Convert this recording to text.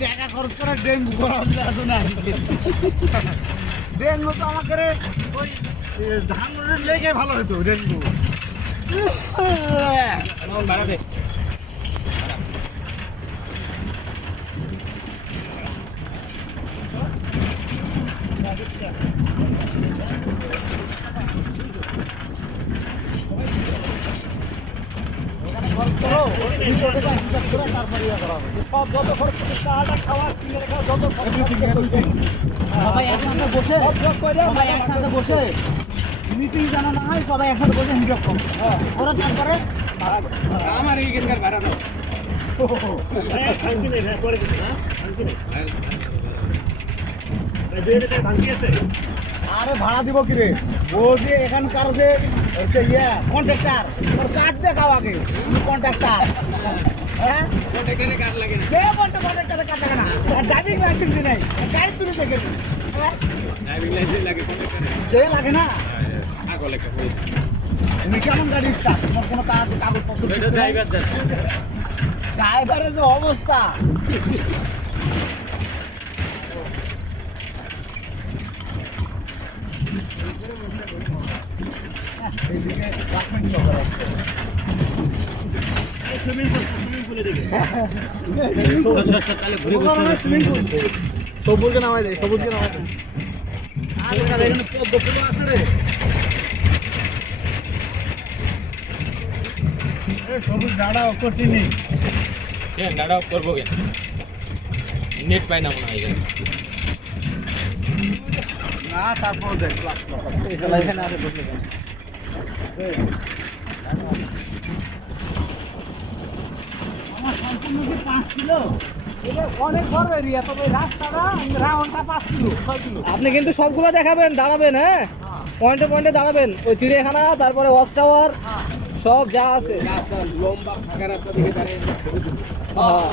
টাকা খরচ করে ডেঙ্গু করা তো না। ডেঙ্গু তো আমাকে ওই ধান লেগে ভালো হতো ডেঙ্গু। বাড়াবে সব যত খরচ করতে চাটা খাওয়া কিনে রেখা যত সবাই একসাথে বসে সবাই একসাথে বসে মিটিং জানা না হয় সবাই একসাথে বসে হিসাব করো ওরা তারপরে আমার এইখানকার ভাড়া দাও ভাঙছি নেই হ্যাঁ করে দিচ্ছি হ্যাঁ ভাঙছি নেই ভাঙছি আছে আরে ভাড়া দিব কি রে ও যে এখানকার যে হচ্ছে কন্ট্রাক্টার ওর কাঠ দেখাও আগে কন্ট্রাক্টার হ্যাঁ এখানে কাজ লাগে না কে কন্ট্রাক্টারে কাঠ দেখা না আর ড্রাইভিং লাইসেন্স নেই গাড়ি তুলে দেখে ড্রাইভিং লাইসেন্স লাগে কন্ট্রাক্টরে সে লাগে না আগো লেখা তুমি কেমন গাড়ি স্টার্ট তোমার কোনো কাগজপত্র এটা ড্রাইভার যাচ্ছে ড্রাইভারের যে অবস্থা এইদিকে গার্মেন্টস শহর আছে। সুইমিং পুলে দেখে তাহলে ঘুরে ঘুরে সবুজকে নামাই দেয় সবুজকে নামাই দেয় আর এখানে পদ্মফুল আছে রে সবুজ দাঁড়া করছিনি কেন দাঁড়াও করবো কেন নেট পাই না মনে হয় এখানে না তারপর দেখ ক্লাস এখানে আছে বসে আমার সম্পূর্ণ যে 5 কিলো এটা অনেক বড় এরিয়া তবে রাস্তাটা রাউন্ডটা 5 কিলো 6 কিলো আপনি কিন্তু সবগুলো দেখাবেন দাঁড়াবেন হ্যাঁ পয়েন্টে পয়েন্টে দাঁড়াবেন ওই চিড়িয়াখানা তারপরে ওয়াচ টাওয়ার সব যা আছে রাস্তা লম্বা ফাঁকা রাস্তা দিকে দাঁড়িয়ে হ্যাঁ